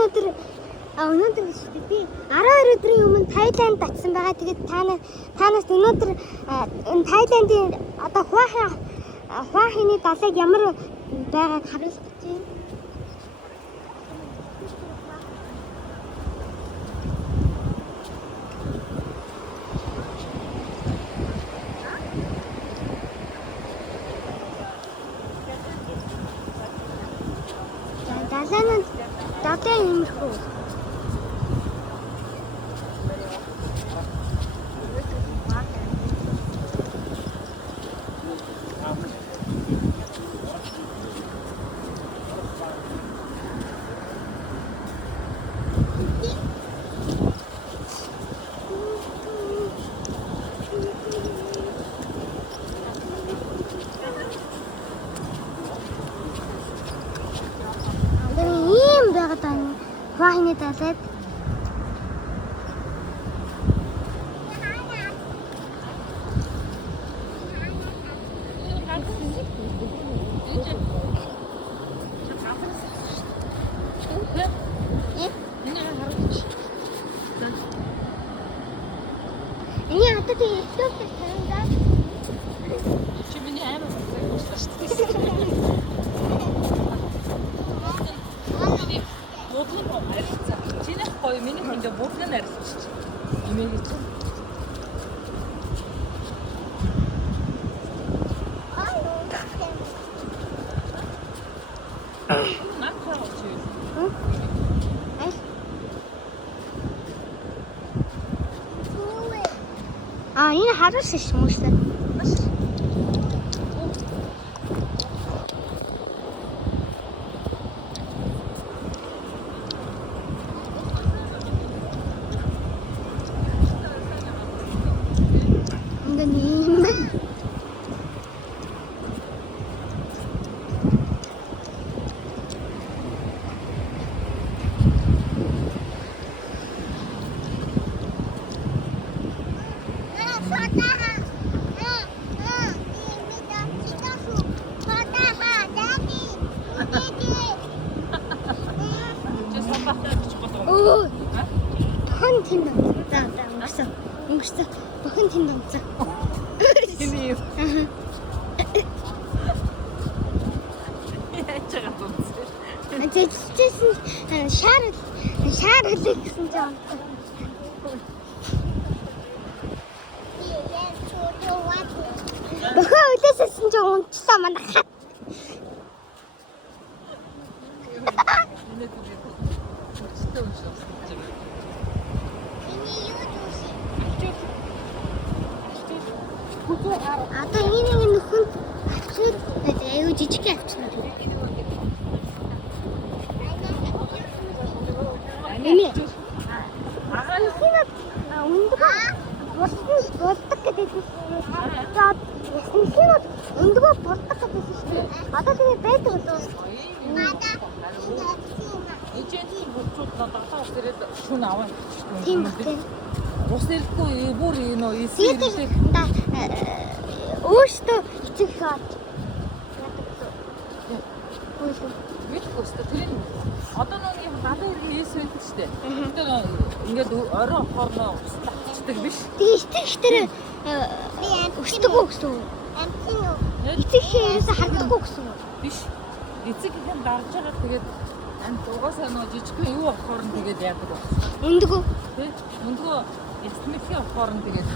өнөөдөр би 12 өдрийн өмнө Тайланд татсан байгаа. Тэгээд танаас өнөөдөр энэ Тайландын одоо Хуахины далайг ямар байгааг харуулж байна. Далай юмрхүү. Хуахины далайд Эний одоо тийм өвдөлтөд таньдаа чи миний аймаг болсон шүү дээ. Миний ингээ бүгд нь арилсан шүү дээ. Имийг чинь. Энэ харуулсан шүү мөстэй. Өнгөрсөн. Бохин тэнд онцоо. Тийм юм. Яач байгаа тунцээ. Тэжсэн шаар хэлээ гэсэн ч онцоо. Бохоо үлээсэн ч унцсан манай хат. Одоо энийг нөхөнд авчирд аюу жижиг авчирна. Эми. Агаалхинад өндгөө болдог гэдэг юм. Ясныхинад өндгөө болдог гэдэг юм шүү дээ. Одоо тийм байдаг болов уу? Эжэний бүчүүд надад ирээд шүн аваа. Тийм үү. Бус ирэхгүй бүр энэ эсвэртэй өөртөө эцэг хаад мэдгүй өстө тэр одоо нэг юм далайн иргэн эс байдаг шүү дээ. Тэр ингээд орой хоорноо усан татчихдаг биш. Тэгээ эцэг тэр өстөгөө гэсэн үү? Амтын юу? Эцэг хэрээсээ харддаггүй гэсэн үү? Биш. Эцэг ихэн дарж байгаа тэгээд амт угаасаа нөө жижигхэн юу авахор нь тэгээд яадаг вэ? Өндгөө. Тэг. Өндгөө эцмэхий авахор нь тэгээд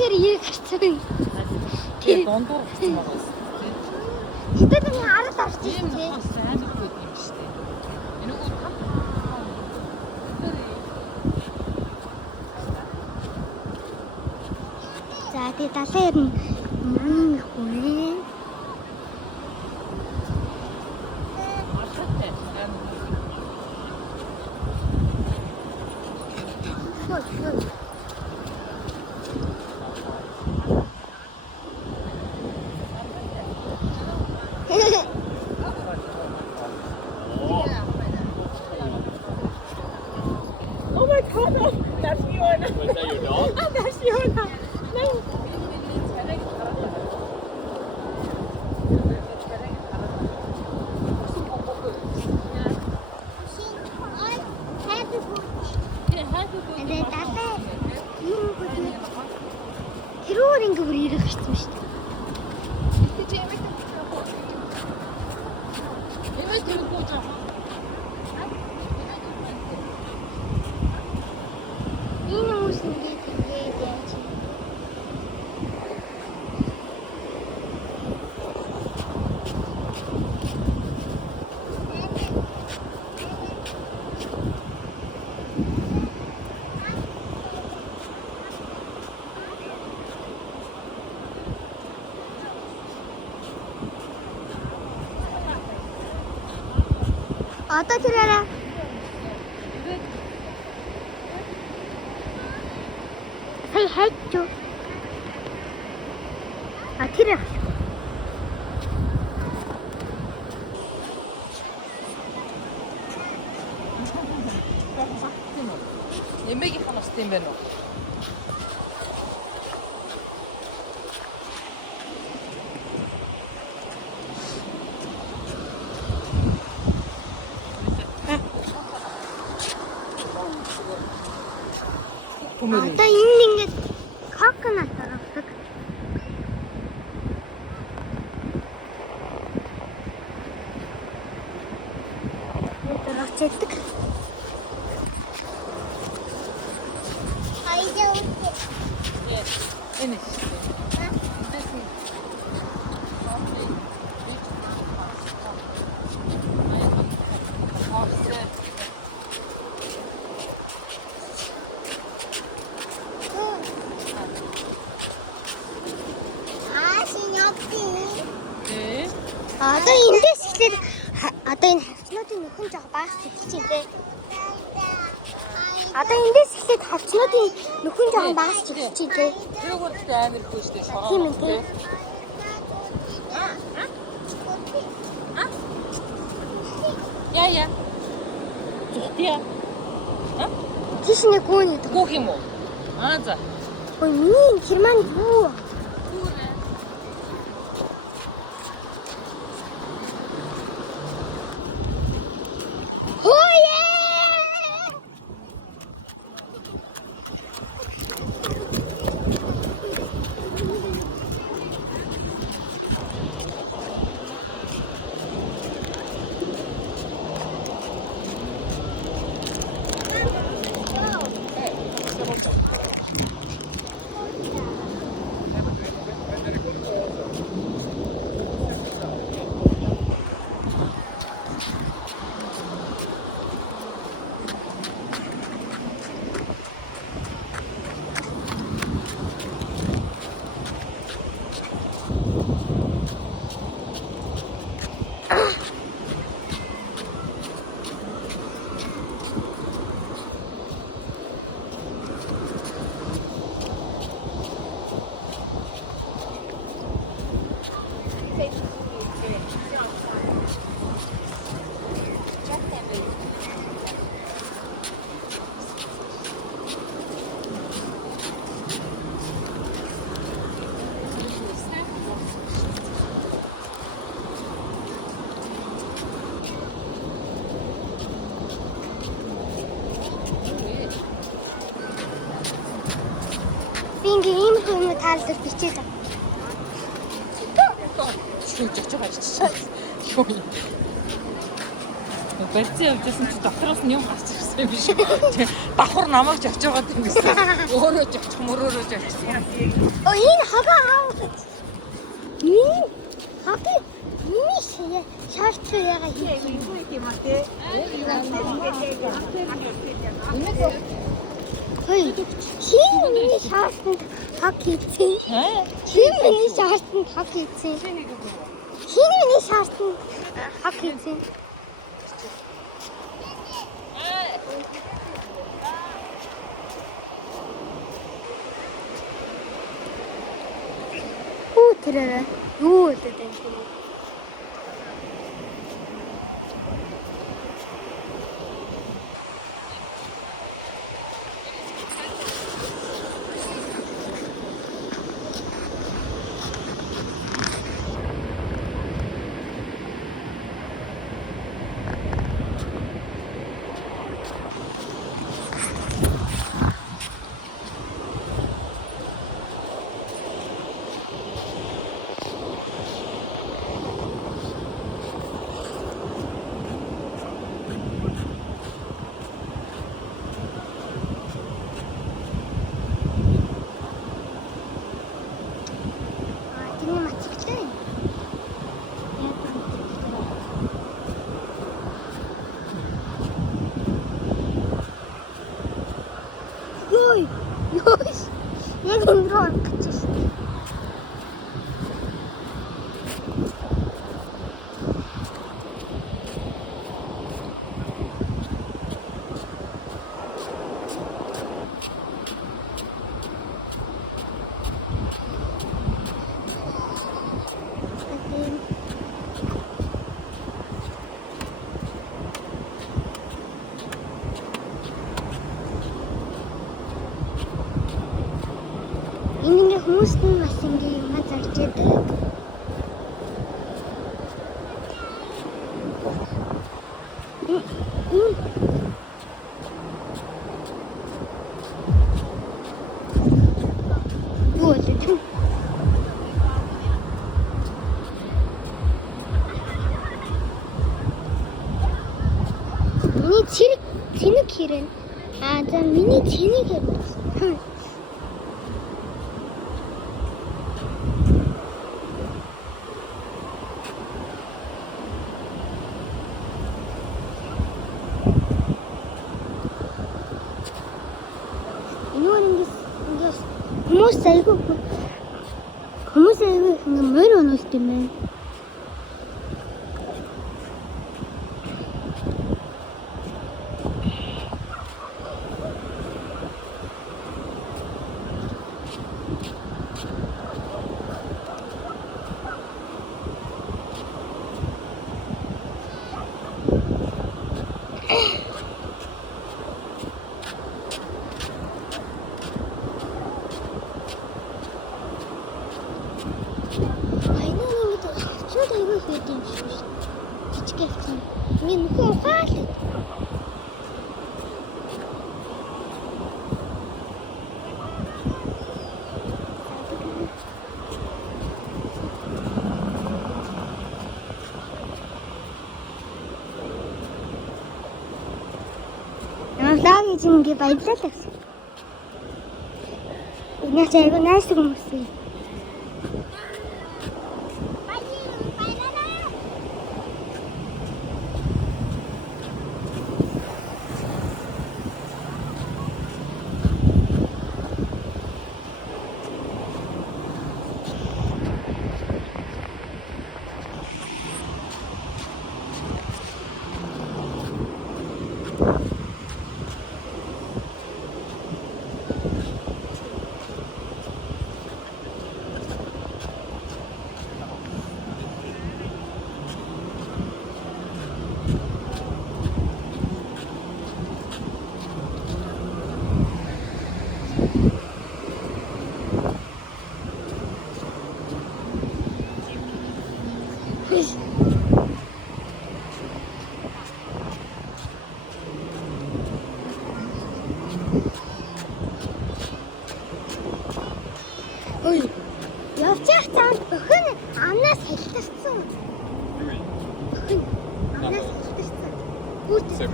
Тэр яг харцсан. Тэр дондор харцсан байгаа юм. Хэдэн нэг ард авч ирсэн тийм. Сайн л гээд юм шүү дээ. Энэгүй за тэгээ далайн ер нь юм хүн. тэрүүгээр ингээ бүр ирэх гэсэн шүү дээ. Эмээ тэргүй жаа. Энэ хүмүүс ингээд яаж юм. Одоо тэр арай. Хай хайчуу. А тэр яах вэ? Эмээгийн ханаас тийм байна уу? Одоо энэ ингээд коконат гаргадаг. Дараач яддаг. Хайдаа үгүй. Энэ. Одоо эндээс ихлээр одоо энэ хавцнуудын нөхөн жоо баас хэлчих юм дээ. Одоо эндээс ихлээр хавцнуудын нөхөн жоо баас хэлчих юм дээ. Тэрүүгээр ч амар их шүү дээ. Тийм үү? Яа. Зүгтээ. Тийш нэг гүн гэдэг. Гүөх юм уу? За. Ой, миний герман юу? Ингээ ийм юм таалал бичээд байна. Шүүжиж байгаа чинь. Юу юм. Барьцсан явжсэн чи дотроос нь юм гарч ирсэн биш үү? Давхар намайг жавж байгаа юм гэсэн. Өөрөө жавчих мөрөөрөө жавчихсан. Оо энэ хага аав. Миний хага миний шаардлага ягаа хийх юм бэ? Хөөе. Хин миний шаардлаганд хаг хийцэн. Хин миний шаардлаганд хаг хийцэн. Хин миний шаардлаганд хаг хийцэн. Оо тэрэ юу гэдэг юм бэ? гэж байна. Энэ хүмүүс нь бас ингэ юм зарж байдаг. Миний цэник хэрэг. За миний цэник хэрэг. Хүмүүс айгүй ингээ морь онолт юм байна. Ini nuku faalit. Lagi jingi bayılacak. İne çayı nasıl kumsi? Ой, явчих цаанд өхөн амнаас хэлтэрсэн. Өхөн амнаас хэлтэрсэн. Үүтэй.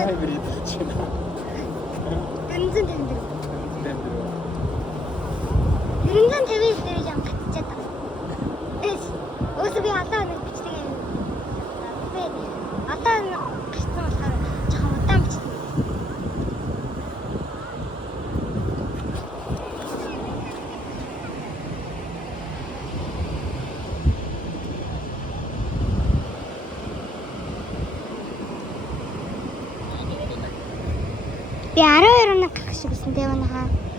Хайбрид чинь. Бензин тэмдэг. 950 дээр юм татчихад байгаа. Өөсөө би одоо нэг бичлэг юм. Би одоо гэрсэн болохоор жоохон удаан бичлэг. Би 12 оног гэх шиг гэсэн дээ манайхаа.